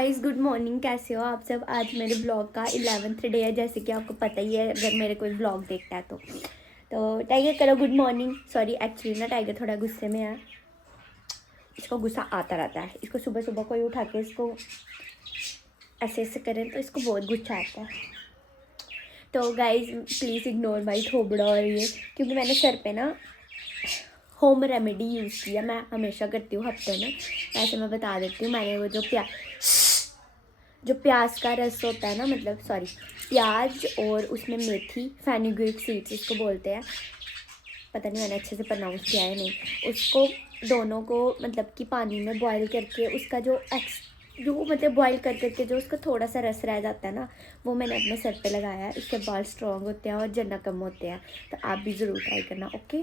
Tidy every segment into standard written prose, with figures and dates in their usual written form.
Guys good morning, कैसे हो आप सब। आज मेरे ब्लॉग का 11th डे है, जैसे कि आपको पता ही है अगर मेरे कोई ब्लॉग देखता है तो टाइगर करो गुड मॉर्निंग। सॉरी एक्चुअली ना टाइगर थोड़ा गुस्से में है, इसको गुस्सा आता रहता है। इसको सुबह सुबह कोई उठा के इसको ऐसे ऐसे करें तो इसको बहुत गुस्सा आता है। तो गाइस प्लीज़ इग्नोर माई थोबड़ा और ये, क्योंकि मैंने सर पे ना होम रेमेडी यूज़ किया। मैं हमेशा करती हूँ हफ्ते में, ऐसे मैं बता देती हूँ। मैंने वो जो प्याज का रस होता है ना, मतलब सॉरी प्याज और उसमें मेथी, फेनुग्रीक सीड्स इसको बोलते हैं, पता नहीं मैंने अच्छे से प्रोनाउंस किया है नहीं, उसको दोनों को मतलब कि पानी में बॉईल करके उसका जो मतलब बॉईल कर करके जो उसका थोड़ा सा रस रह जाता है ना, वो मैंने अपने सर पे लगाया है। इससे बाल स्ट्रॉन्ग होते हैं और जलना कम होते हैं, तो आप भी ज़रूर ट्राई करना। ओके,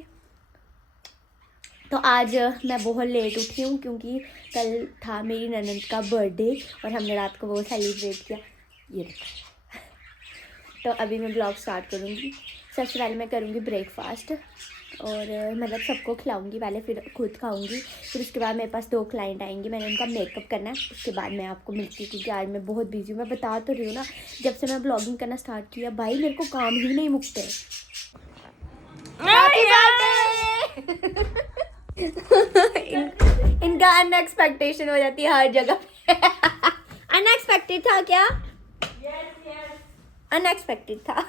तो आज मैं बहुत लेट उठी हूँ क्योंकि कल था मेरी ननद का बर्थडे और हमने रात को वो सेलिब्रेट किया। ये देखो, तो अभी मैं ब्लॉग स्टार्ट करूँगी। सबसे पहले मैं करूँगी ब्रेकफास्ट और मतलब सबको खिलाऊँगी पहले, फिर खुद खाऊँगी, फिर उसके बाद मेरे पास 2 क्लाइंट आएंगे, मैंने उनका मेकअप करना है। उसके बाद मैं आपको मिलती हूँ क्योंकि आज मैं बहुत बिजी हूँ। मैं बता तो रही हूँ ना, जब से मैं ब्लॉगिंग करना स्टार्ट किया भाई मेरे को काम ही नहीं मुकते। इनका अनएक्सपेक्टेशन हो जाती है हर जगह पे। अनएक्सपेक्टेड था क्या? अनएक्सपेक्टेड था।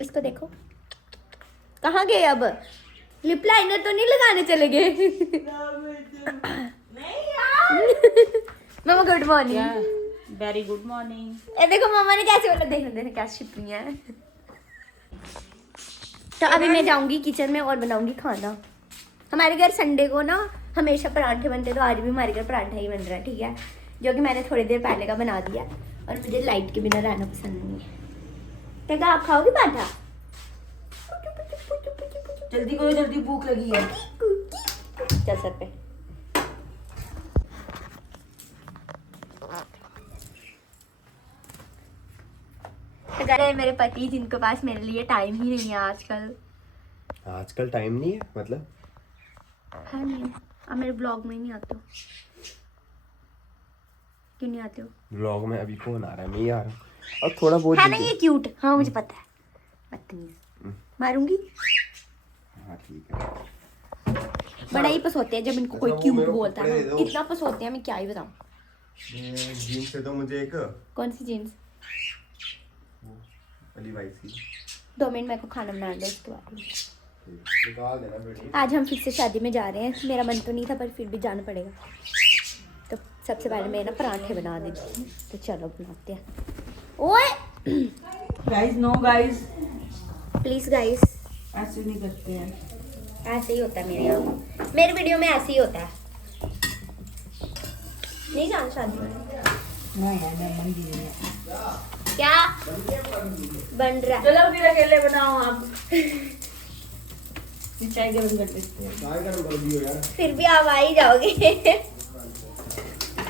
इसको देखो कहाँ गए अब। लिप लाइनर तो नहीं लगाने चले गए? मामा good morning. Very good morning. ये देखो मामा ने कैसे बोला, देखो देखो क्या छिप रही है। तो अभी मैं जाऊंगी किचन में और बनाऊंगी खाना। हमारे घर संडे को ना हमेशा परांठे बनते, तो आज भी हमारे घर परांठा ही बन रहा है, ठीक है, जो कि मैंने थोड़ी देर पहले का बना दिया। और मुझे लाइट के बिना रहना पसंद नहीं है। तो क्या आप खाओगे पराठा? जल्दी करो, जल्दी भूख लगी है। चल सर पे। तो घर है मेरे पति जिनके पास मेरे लिए टाइम ही नहीं है आजकल। आजकल टाइम नहीं है मतलब? है नहीं, आप मेरे ब्लॉग में नहीं आते हो। क्यों नहीं आते हो? व्लॉग में अभी कौन आ रहा है? मैं ही आ रहा हूँ। अब थोड़ा बहुत है ना ये क्यूट? हाँ मुझे पता है, बदतमीज मारूंगी। हाँ ठीक है। बड़ा ही पसोते हैं जब इनको कोई क्यूट बोलता है ना, इतना पसोते हैं मैं क्या ही बताऊं। जीन्स से तो मुझे एक कौन सी जीन्स? वाली वाइट सी 2 मिनट मेरे को खाना बनाने दो, उसके बाद निकाल देना बेटी। आज हम फिर से शादी में जा रहे हैं। मेरा मन तो नहीं था पर फिर भी जाना पड़ेगा। तो सबसे पहले मैं ना पराठे बना देती हूँ, तो चलो बनाते हैं। ओए guys no guys, please guys, ऐसे नहीं करते हैं। ऐसे ही होता है मेरे यहाँ, मेरे वीडियो में ऐसे ही होता है। नहीं जाना शादी में? नहीं है, मैं मंदी में। क्या बन रहा है? चलो फिर अकेले बनाओ आप। चाय गरम कर देते हैं। चाय गरम कर दियो यार। फिर भी आप आ ही जाओगे।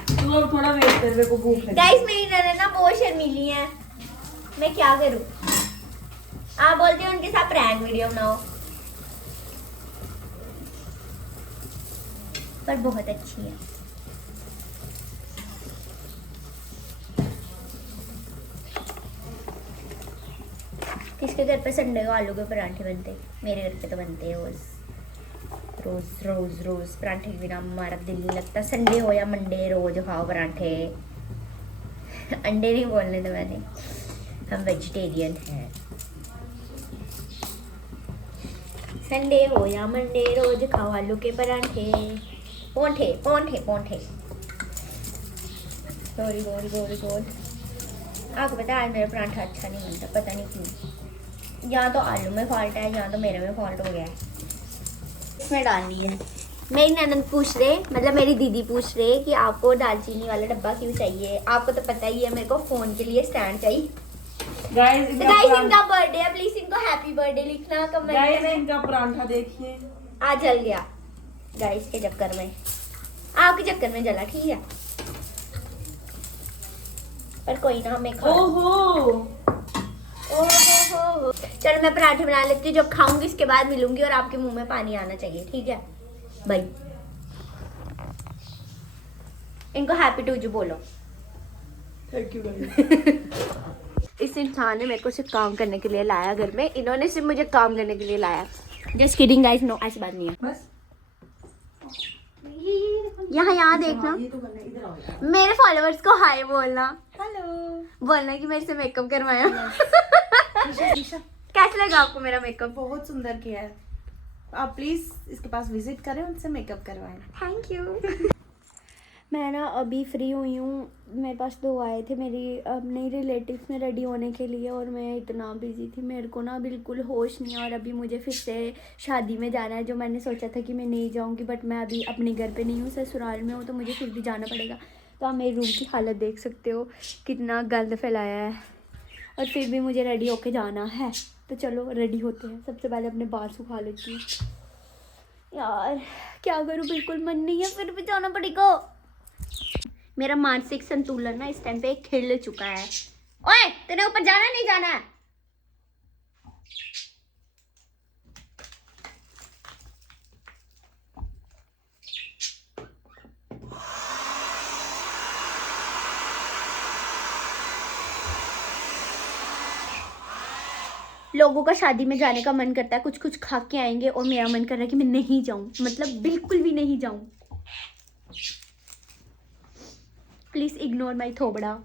तुम अब थोड़ा वेट कर, मेरे को भूख लगी। गाइस मेरी ननद ना बहुत शर्मीली है, मैं क्या करूं। आप बोलते हो उनके साथ प्रैंक वीडियो बनाओ, पर बहुत अच्छी है। किसके घर पे संडे को आलू के परांठे बनते? मेरे घर पे तो बनते हैं रोज रोज रोज रोज परांठे के बिना हमारा दिल नहीं लगता। संडे हो या मंडे रोज खाओ परांठे। अंडे नहीं बोलने तो मैंने, हम वेजिटेरियन हैं। संडे हो या मंडे रोज खाओ आलू के परांठे। पोंठे पोंठे पोंठे। गोरी गोरी गोरी गोल। आपको पता है आज मेरा परांठा अच्छा नहीं बनता, पता नहीं क्यों। या तो आलू में फॉल्ट है या तो मेरे में फॉल्ट हो गया है। इसमें डालनी है। मेरी ननद पूछ रहे, मतलब मेरी दीदी पूछ रहे कि आपको दालचीनी वाला डब्बा क्यों चाहिए। आपको तो पता ही है मेरे को फोन के लिए स्टैंड चाहिए। गाइस इनका बर्थडे है, प्लीज इनको हैप्पी बर्थडे लिखना कमेंट गाइस में। इनका परांठा देखिए, आज जल गया गाइस के चक्कर में, आपके चक्कर में जला, ठीक है, पर कोई ना हमें खा। ओहो ओहो, चलो मैं पराठे बना लेती हूँ, जब खाऊंगी इसके बाद मिलूंगी और आपके मुंह में पानी आना चाहिए, ठीक है भाई। इनको हैप्पी टू यू बोलो। Thank you guys. इस इंसान ने मेरे को सिर्फ काम करने के लिए लाया घर में, इन्होंने सिर्फ मुझे काम करने के लिए लाया। जस्ट किडिंग गाइस, नो ऐसी बात नहीं है। बस यहाँ देखना, ये तो करना, इधर आओ यार। मेरे फॉलोअर्स को हाय बोलना, हेलो। बोलना कि मेरे से मेकअप करवाया। ईशा कैसा लगा आपको मेरा मेकअप? बहुत सुंदर किया है। आप प्लीज इसके पास विजिट करें, उनसे मेकअप करवाएं। Thank you. मैं ना अभी फ्री हुई हूँ, मेरे पास 2 आए थे मेरी अपने रिलेटिव्स में रेडी होने के लिए, और मैं इतना बिजी थी, मेरे को ना बिल्कुल होश नहीं है। और अभी मुझे फिर से शादी में जाना है, जो मैंने सोचा था कि मैं नहीं जाऊँगी, बट मैं अभी अपने घर पे नहीं हूँ, ससुराल में हूँ, तो मुझे फिर भी जाना पड़ेगा। तो आप मेरे रूम की हालत देख सकते हो, कितना गंद फैलाया है, और फिर भी मुझे रेडी होके जाना है। तो चलो रेडी होते हैं। सबसे पहले अपने बाल सुखा लेती हूँ। यार क्या करूँ, बिल्कुल मन नहीं है, फिर भी जाना पड़ेगा। मेरा मानसिक संतुलन ना इस टाइम पे खिल चुका है। ओए, तेरे ऊपर जाना नहीं जाना है? लोगों का शादी में जाने का मन करता है, कुछ कुछ खा के आएंगे, और मेरा मन कर रहा है कि मैं नहीं जाऊं, मतलब बिल्कुल भी नहीं जाऊं। प्लीज इग्नोर माई थोबड़ा,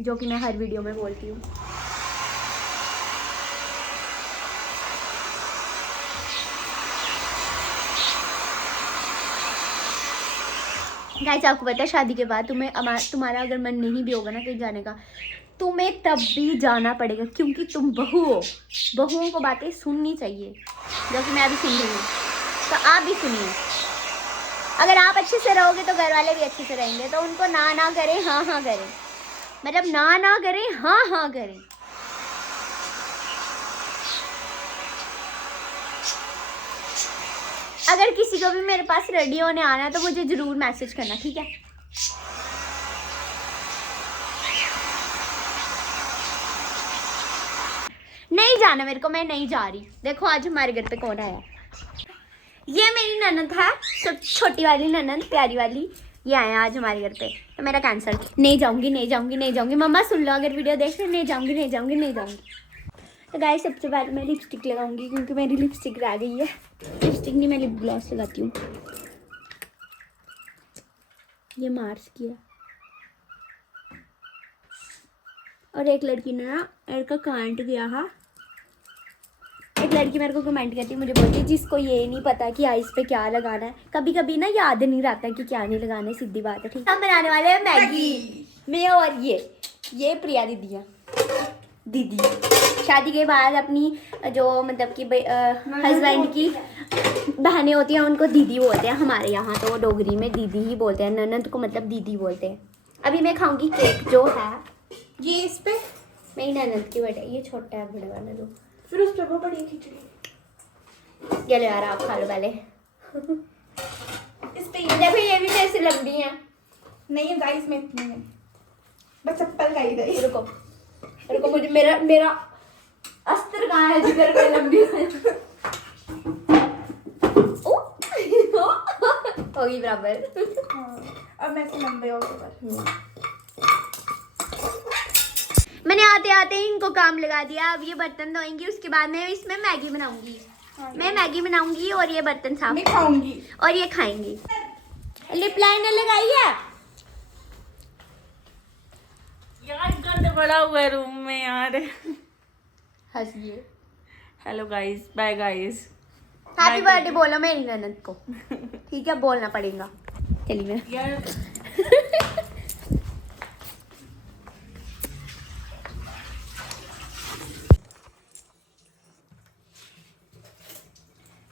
जो कि मैं हर वीडियो में बोलती हूँ। गाइस, आपको पता है शादी के बाद तुम्हारा अगर मन नहीं भी होगा ना कहीं जाने का, तुम्हें तब भी जाना पड़ेगा, क्योंकि तुम बहू हो। बहुओं को बातें सुननी चाहिए, जो कि मैं अभी सुन रही हूँ। तो आप भी सुनिए। अगर आप अच्छे से रहोगे तो घर वाले भी अच्छे से रहेंगे। तो उनको ना करें, हाँ हाँ करें, मतलब ना करें, हाँ हाँ करें। अगर किसी को भी मेरे पास रेडी होने आना है तो मुझे जरूर मैसेज करना, ठीक है? नहीं जाना मेरे को, मैं नहीं जा रही। देखो आज हमारे घर पे कौन आया। ये मेरी ननद है, छोटी वाली ननद, प्यारी वाली। ये आए आज हमारे घर पे, तो मेरा कैंसिल। नहीं जाऊंगी, नहीं जाऊंगी, नहीं जाऊंगी। मम्मा सुन लो, अगर वीडियो देख रहे, नहीं जाऊंगी, नहीं जाऊंगी, नहीं जाऊंगी। तो गाइस, सबसे पहले मैं लिपस्टिक लगाऊंगी, क्योंकि मेरी लिपस्टिक रह गई है। लिपस्टिक नहीं, मैं लिप ग्लॉस लगाती हूँ। ये मार्स की है। और एक लड़की ने ना मेरे को कमेंट किया था, एक लड़की मेरे को कमेंट करती, मुझे बोलती, जिसको ये नहीं पता कि आइस पे क्या लगाना है। कभी कभी ना याद नहीं रहता कि क्या नहीं लगाना है, सीधी बात है, ठीक है? हम बनाने वाले हैं मैगी। मैं और ये प्रिया दीदी शादी के बाद अपनी जो मतलब कि हस्बैंड की बहनें होती हैं, उनको दीदी बोलते हैं। हमारे यहाँ तो डोगरी में दीदी ही बोलते हैं, ननद को मतलब दीदी बोलते हैं। अभी मैं खाऊंगी केक जो है ये इस पे मेरी ननद की बेटा, ये छोटा है, बड़े वाला लो, फिर उस पे वो बड़ी खिचड़ी। ये लो यार, आप खा लो पहले। इस पे देखो ये भी मेरे से लंबी है। नहीं है गाइस, मैं इतनी है, बस चप्पल का ही गई। रुको मुझे मेरा अस्त्र कहाँ है जिधर मैं लंबी है। होगी बराबर। अब मैं से लंबे हो गए। मैंने आते आते ही इनको काम लगा दिया। अब ये बर्तन धोएंगी, उसके बाद मैं इसमें मैगी बनाऊंगी। मैं मैगी बनाऊंगी और ये बर्तन साफ मैं खाऊंगी और ये खाएंगी। लिप लाइनर लगाई है यार, गंद पड़ा हुआ है रूम में यार। हंसिए। Hello guys, bye guys. Happy birthday बोलो मेरी ननद को, ठीक है? बोलना पड़ेगा। चलिए यार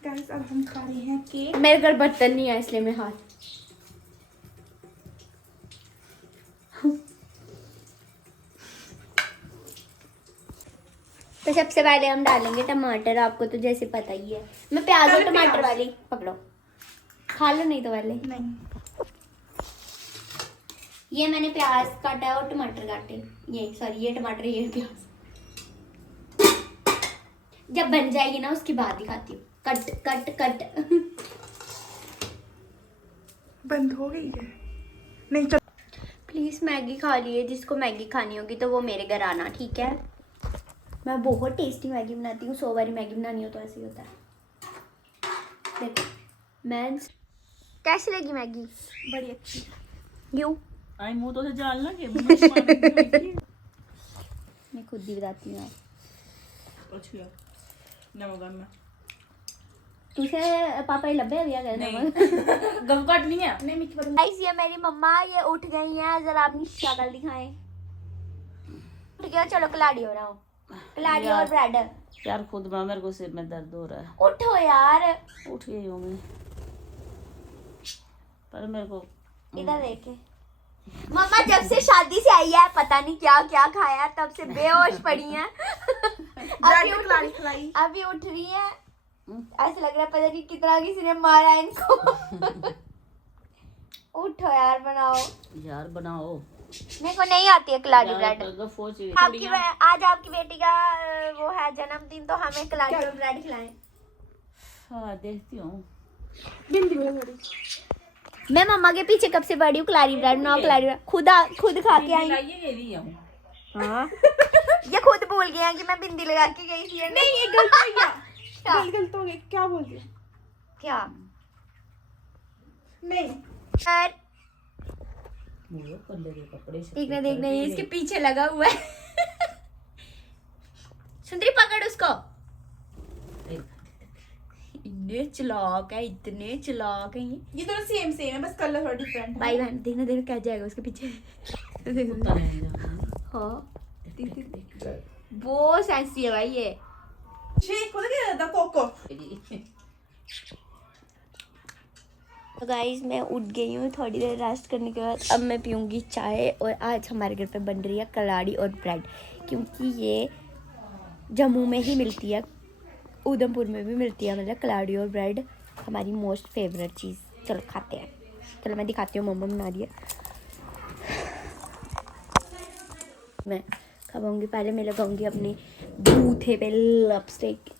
गाइस, अब हम खा रहे हैं केक। मेरे घर बर्तन नहीं है, इसलिए मैं हाथ। तो सबसे पहले हम डालेंगे टमाटर। आपको तो जैसे पता ही है, मैं प्याज और टमाटर वाली। पकड़ो, खा लो नहीं तो पहले। नहीं, ये मैंने प्याज काटा और टमाटर काटे। ये सॉरी, ये टमाटर, ये प्याज। जब बन जाएगी ना उसके बाद दिखाती हूँ। Cut cut cut. बंद हो गई है। नहीं चल। प्लीज़ मैगी खा लिए, जिसको मैगी खानी होगी तो वो मेरे घर आना, ठीक है? मैं बहुत टेस्टी मैगी बनाती हूँ, 100 बारी मैगी बनानी हो तो ऐसे ही होता है। देखो मैं कैसी लगी मैगी? बड़ी अच्छी। क्यों? आई मुंह तो से जान लगे मुंह में पानी मैं खुद ही बताती हूँ। अच्छा नमक में तुझे पापा ही लब्बे भैया कहना गम कट नहीं है नहीं मिक्स पर गाइस ये मेरी मम्मा ये उठ गई हैं, जरा अपनी शक्ल दिखाएं। उठ गया, चलो कलाड़ी हो रहा हो, कलाड़ी और ब्रेड। यार खुद बना, मेरे को सिर में दर्द हो रहा है। उठो यार, उठ गई हूँ मैं, पर मेरे को इधर देखे। मम्मा जब से शादी से आई है पता नहीं क्या क्या खाया, तब से बेहोश पड़ी हैं। अभी उठ रही है, ऐसा लग रहा है पता नहीं कितना किसी ने मारा है इनको। उठो यार, बनाओ यार बनाओ। मेरे को नहीं आती है कलाड़ी ब्रेड। आपकी आज आपकी बेटी का वो है जन्मदिन, तो हमें कलाड़ी और ब्रेड खिलाएं। हाँ देखती हूँ। मैं मम्मा के पीछे कब से पड़ी हूँ, कलाड़ी ब्रेड बनाओ, कलाड़ी ब्रेड। खुद खा के आई। हाँ ये खुद भूल गए हैं कि मैं बिंदी लगा के गई थी। नहीं ये गलत हो गया। गलत हो गया, क्या बोल दिया? क्या नहीं यार, कपड़े देखना ये इसके पीछे लगा हुआ है। सुंदरी पकड़ उसको। इतने चलाक है, इतने चलाक है ये दोनों सेम सेम है, बस कलर थोड़ा डिफरेंट है। भाई बहन देखना क्या जाएगा उसके पीछे। हाँ वो सेंसी है भाई ये। खुद गया था कोको। तो गाइस मैं उठ गई हूँ थोड़ी देर रेस्ट करने के बाद। अब मैं पीऊँगी चाय, और आज हमारे घर पे बन रही है कलाड़ी और ब्रेड, क्योंकि ये जम्मू में ही मिलती है, उधमपुर में भी मिलती है, मतलब कलाड़ी और ब्रेड हमारी मोस्ट फेवरेट चीज़। चलो खाते हैं। चलो मैं दिखाती हूँ, मम्मा बना रही है। मैं खाऊंगी, पहले मैं लगाऊंगी अपने बूथे पे लिपस्टिक,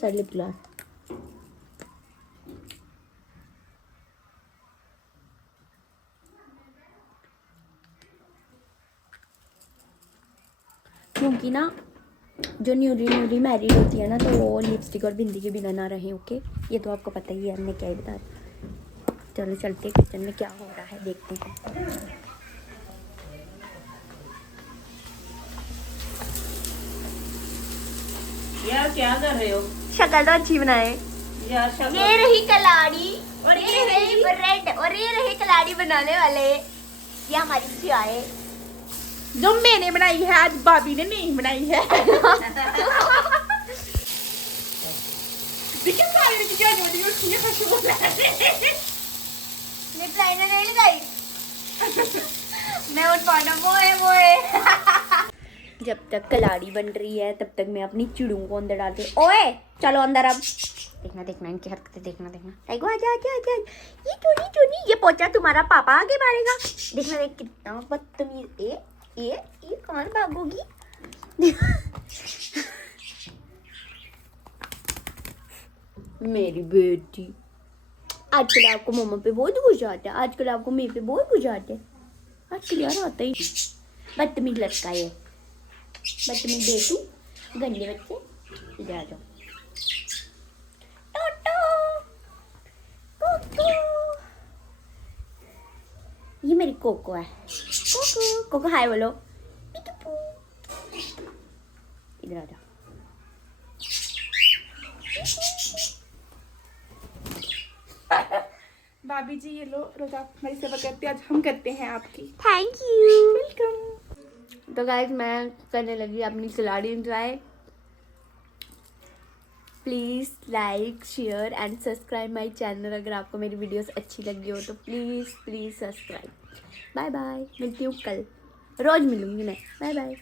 सॉरी लिप ग्लॉस। क्योंकि ना जो न्यूली मैरिड होती है ना, तो वो लिपस्टिक और बिंदी के बिना ना रहे। ओके, ये तो आपको पता ही है, हमने क्या ही बता दिया। चलो चलते हैं किचन में, क्या हो रहा है देखते हैं। यार क्या कर रहे हो? शक्ल तो अच्छी बनाए यार ये रही कलाड़ी और ये रही ब्रेड और ये रही कलाड़ी बनाने वाले। ये हमारी चाय जो मैंने बनाई है, आज भाभी ने नहीं बनाई है। देखिए सारी की क्या जोड़ी उठी है, खुशबू ले लिप लाइनर नहीं लगाई। मैं उठ पाना मोए। जब तक कलाड़ी बन रही है तब तक मैं अपनी चिड़ू को अंदर डालती। ओए चलो अंदर। अब देखना इनकी हरकतें देखना। टाइगो आजा। ये चुनी ये पोचा तुम्हारा पापा आगे मारेगा। देखना देख कितना बदतमीज। ये कौन भागोगी। मेरी बेटी आजकल आपको मम्मा पे बहुत गुस्सा आता है, आजकल आपको मेरे पे बहुत गुस्सा आता है। आजकल यार आता ही बदतमीज लड़का है, बदतमीज बेटू, गंदे बच्चे। इधर आ जाओ। टोटो कोको, ये मेरी कोको है। कोको हाय बोलो। इधर आ जाओ। भाभी जी ये लो, रोज आप हमारी सेवा करते हैं, आज हम करते हैं आपकी। Thank you. वेलकम। तो गाइस मैं करने लगी अपनी कलाड़ी enjoy. Please like share and subscribe my channel. अगर आपको मेरी वीडियोस अच्छी लगी हो तो प्लीज़ सब्सक्राइब। बाय बाय, मिलती हूँ कल, रोज़ मिलूँगी मैं। Bye bye.